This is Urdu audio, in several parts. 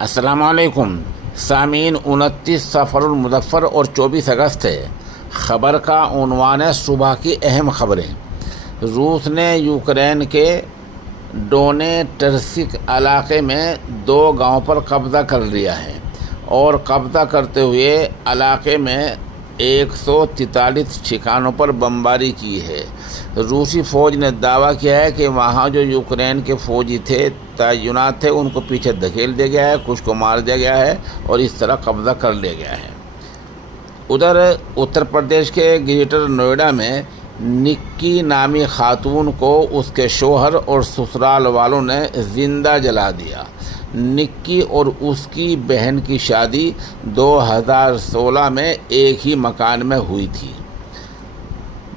السلام علیکم سامعین، 29 سفر المظفر اور 24 اگست ہے۔ خبر کا عنوان ہے صبح کی اہم خبریں۔ روس نے یوکرین کے ڈونیٹسک علاقے میں 2 گاؤں پر قبضہ کر لیا ہے اور قبضہ کرتے ہوئے علاقے میں 143 ٹھکانوں پر بمباری کی ہے۔ روسی فوج نے دعویٰ کیا ہے کہ وہاں جو یوکرین کے فوجی تھے، تعینات تھے، ان کو پیچھے دھکیل دیا گیا ہے، کچھ کو مار دیا گیا ہے اور اس طرح قبضہ کر لیا گیا ہے۔ ادھر اتر پردیش کے گریٹر نوئیڈا میں نکی نامی خاتون کو اس کے شوہر اور سسرال والوں نے زندہ جلا دیا۔ نکی اور اس کی بہن کی شادی 2016 میں ایک ہی مکان میں ہوئی تھی۔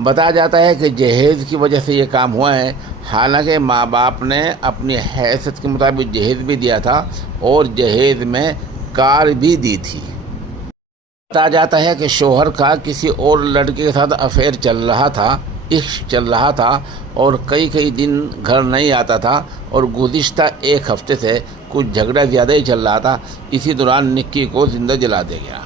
بتایا جاتا ہے کہ جہیز کی وجہ سے یہ کام ہوا ہے، حالانکہ ماں باپ نے اپنی حیثیت کے مطابق جہیز بھی دیا تھا اور جہیز میں کار بھی دی تھی۔ بتایا جاتا ہے کہ شوہر کا کسی اور لڑکی کے ساتھ افیئر چل رہا تھا، عشق چل رہا تھا اور کئی دن گھر نہیں آتا تھا اور گزشتہ 1 ہفتے سے کچھ جھگڑا زیادہ ہی چل رہا تھا۔ اسی دوران نکی کو زندہ جلا دیا گیا۔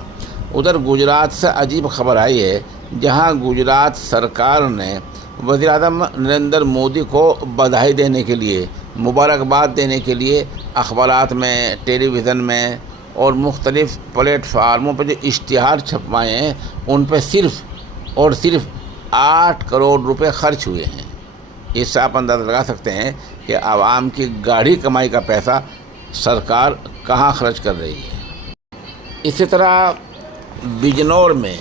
ادھر گجرات سے عجیب خبر آئی ہے، جہاں گجرات سرکار نے وزیر اعظم نریندر مودی کو بدھائی دینے کے لیے، مبارکباد دینے کے لیے اخبارات میں، ٹیلی ویژن میں اور مختلف پلیٹ فارموں پہ جو اشتہار چھپوائے ہیں، ان پہ صرف اور صرف 8 کروڑ روپے خرچ ہوئے ہیں۔ اس سے آپ اندازہ لگا سکتے ہیں کہ عوام کی گاڑھی کمائی کا پیسہ سرکار کہاں خرچ کر رہی ہے۔ اسی طرح بجنور میں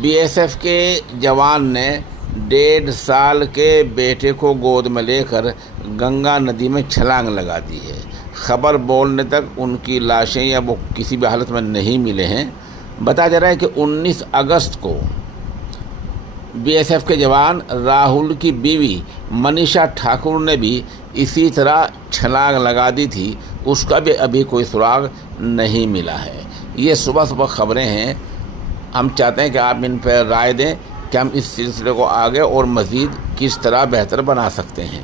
بی ایس ایف کے جوان نے 1.5 سال کے بیٹے کو گود میں لے کر گنگا ندی میں چھلانگ لگا دی ہے۔ خبر بولنے تک ان کی لاشیں یا وہ کسی بھی حالت میں نہیں ملے ہیں۔ بتایا جا رہا ہے کہ 19 اگست کو بی ایس ایف کے جوان راہل کی بیوی منیشا ٹھاکر نے بھی اسی طرح چھلانگ لگا دی تھی، اس کا بھی ابھی کوئی سراغ نہیں ملا ہے۔ یہ صبح خبریں ہیں، ہم چاہتے ہیں کہ آپ ان پہ رائے دیں کہ ہم اس سلسلے کو آگے اور مزید کس طرح بہتر بنا سکتے ہیں۔